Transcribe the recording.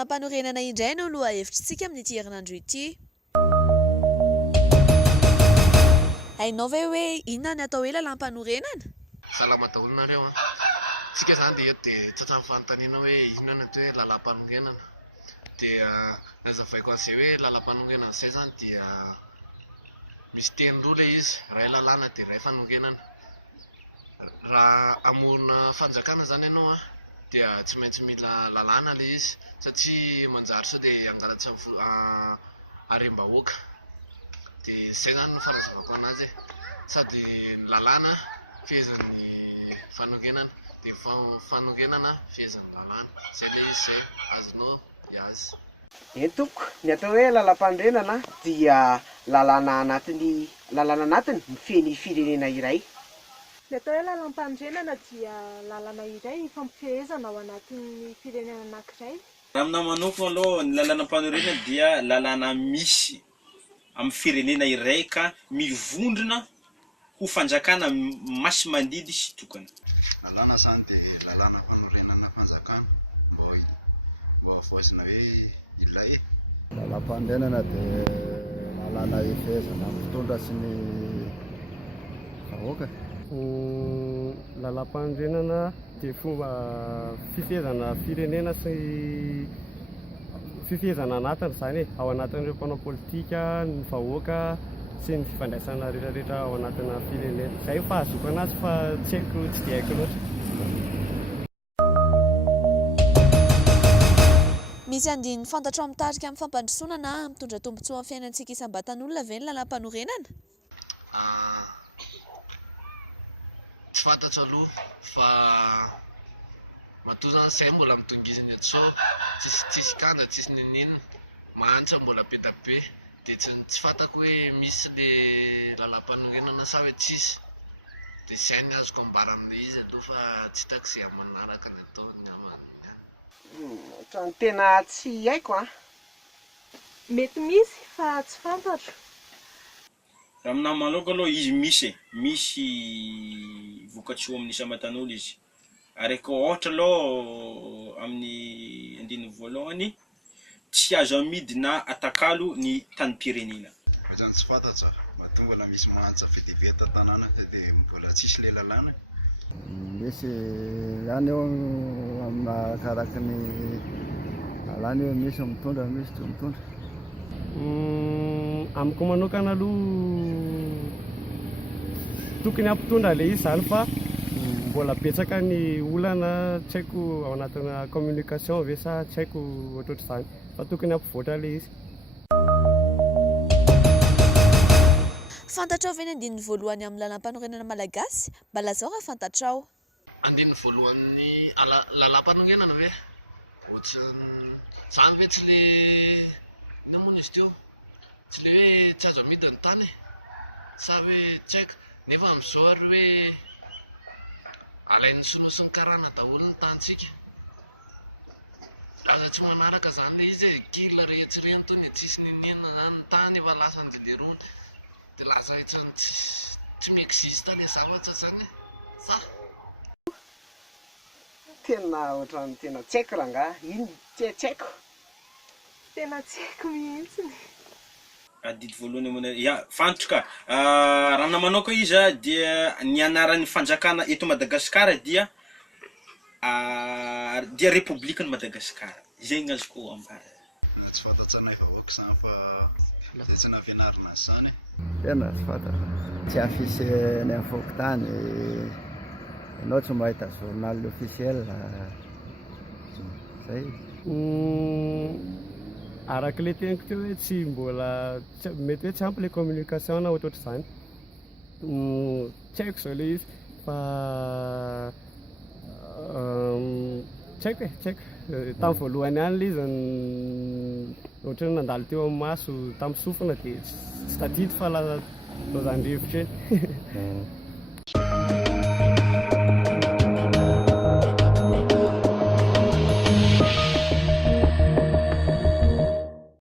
Lalàmpanorenana indray no lohahevitrintsika amin'ity herinandro ity. Hainao ve hoe inona ny atao hoe lalàmpanorenana? Salama daholo nareo a. Tsika zany dia tratran'ny fanontaniana hoe inona ny atao hoe lalàmpanorenana. Dia nazavaiko an'izay hoe lalàmpanorenana izay zany dia misy teny roa ilay izy, ray lalàna dia ray fanorenana. Raha amorona fanjakana zany ianao a dia tsy maintsy mila lalàna ilay izy satria manjary sao dia angalatra harem-bahoaka. Dia izay zany no fanazavako anazy e. Sady ny lalàna fehezan'ny fanorenana dia fanorenana fehezan'ny lalàna. Izay ilay izy izay azonao iazy. Tompoko, ny atao hoe lalàmpanorenana dia lalàna anatiny mifehy firenena iray. Ny atao hoe lalàmpanorenana dia lalàna iray fampifehezana ao anatin'ny firenena anankiray. Raha aminahy manokana aloha ny lalàna-panorenana dia lalàna misy amin'ny firenena iray ka mivondrona ho fanjakana masy mandidy sy tokana. Lalàna zany dia lalàna fanorenana fanjakana mbo avoazina hoe ilay. Lalàmpanorenana dia lalàna ifehezana amin'ny mpitondra sy ny vahoaka. Lalàmpanorenana dia fomba fifehezana firenena sy fifehezana anatiny zany ao anatin'ireo mpanao politika, ny vahoaka sy ny fifandraisana rehetrarehetra ao anatina firenena. Izay fahazoko anazy fa tsy haiko, tsy dia haiko loatra. Misy andininy fantatro mitarika amin'ny fampandrosoana na mitondra tombotsoa amin'ny fiainantsika isam-batan'olona ve ny lalàmpanorenana? Tsy fantatro aloha fa matoa zany izay mbola mitongiziny etsao, tsisy kanja, tsisy ninina, mahantra mbola be da be. Dia tsy fantako hoe misy le lalàmpanorenana sa hoe tsisy. Dia izay ny azoko ambara amin'ilay izy aloha fa tsy hitako izay manaraka ny ataony ihany. Ohatran'ny tena tsy haiko a. Mety misy fa tsy fantatro. Raha aminahy manokana aloha izy misy vokatsoa amin'ny isam-batan'olo izy. Ary koa ohatra aloha amin'ny Andininy Voalohany tsy azo amidy na atakalo ny tanim-pirenena. Ohatrany tsy fantatsa, matoa mbola misy mahantra vetivety tanàna dia mbola tsisy le lalàna. Misy ihany eo amina karaky ny lalàna eo, misy mitondra, misy tsy mitondra. Amiko manokana aloha tokony hampitondra ilay izy zany fa mbola betsaka ny olana tsy haiko ao anatina communication ve sa tsy haiko ohatrohatr'izany fa tokony hampivoatra ilay izy. Fantatrao ve ny andininy voalohany amin'ny lalàmpanorenana Malagasy? Mba lazao raha fantatrao. Andininy voalohany lalàmpanorenana ve? Ohatrany zany ve tsy le ina moa izy teo? Tsy le hoe tsy azo amidy ny tany sa hoe tsy haiko. Nefa amin'izao ary hoe alain'ny sinoa sy ny karana daholo ny tantsika. Laza tsy manaraka zany le izy e, kila rehetrareny tony tsisy ninina zany ny tany efa lasa anjelerona. Dia laza ohatrany tsy miexista le zavatra zany sa? Tena ohatran'ny tena tsy haiko rangahy, iny tsy haiko. Tena tsy haiko mihitsy. Adidy voalohany fantatro ka. Raha aminahy manokana izy dia ny anaran'ny fanjakana eto Madagasikara dia Republique ny Madagasikara. Izay ny azoko ambara. Tsy fantatsanay vahoaka zany fa izay tsy nampianarina azy zany. Tena tsy fantatro. Tsy afisy ny afokontany. Ianao tsy mahita journal officiel. Zay. Araka ilay teniko teo hoe tsy mbola mety hoe tsy ampy ilay communication na ohatrohatr'izany. Tsy haiko izao ilay izy fa tsy haiko. Tamin'ny voalohany ihany ilay izy ohatran'ny nandalo teo amin'ny maso tamin'ny sofina dia tsy tadidy fa lozan-drivotra eny.